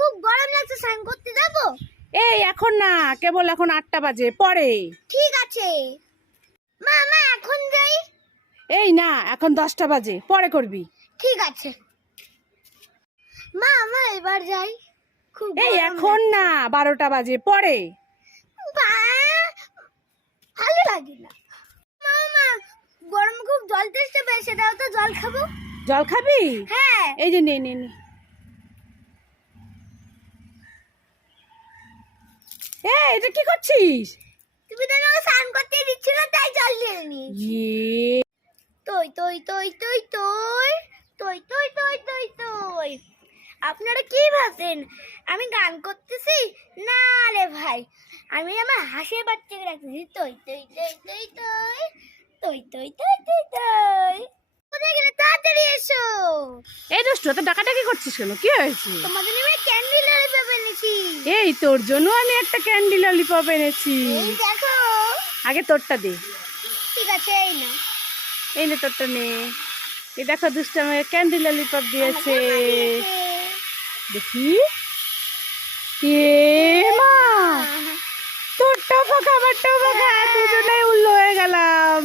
খুব গরম লাগছে, স্নান করতে যাবো। এই এখন না, কেবল এখন 8টা বাজে, পরে। ঠিক আছে মা, মা এখন যাই। এই না, এখন 10টা বাজে, পরে করবি। ঠিক আছে মা, মা এবার যাই। খুব এই গরম এখন না, 12টা বাজে, পরে। ভালো লাগে না। মা, মা গরম খুব জল তেষ্টা পেয়েছে, দাও তো জল খাবো। জল খাবি? হ্যাঁ। এই যে নে নে নে। এই এটা কি করছিস? তুমি তো আমাকে স্নান করতে দিচ্ছ না, তাই জল দিয়ে নি। ইয়ে, তই তই তই তই তই তই তই তই তই তই। আপনারা কি ভাবছেন আমি গান করতেছি? না রে ভাই, আমি আমার হাসির বাচ্চাকে রাখতেছি। তই তই তই তই তই তই তই তই তই তই। কোথায় গেলে? তাড়াতাড়ি এসো। এই দোস্ত তো ডাকাডাকি করছিস কেন? কি হয়েছে? তোমাদের জন্য আমি ক্যান্ডি ললিপপ এনেছি। এই তোর জন্য আমি একটা ক্যান্ডি ললিপপ এনেছি। এই দেখো। আগে তোরটা দে। ঠিক আছে, এই না। এই নে তোরটা নে। এই দেখো দুষ্টু আমাকে ক্যান্ডি ললিপপ দিয়েছে। দেখি। এ মা, তোরটাও ফাঁকা আমারটাও ফাঁকা, দুজনেই উল্লো হয়ে গেলাম।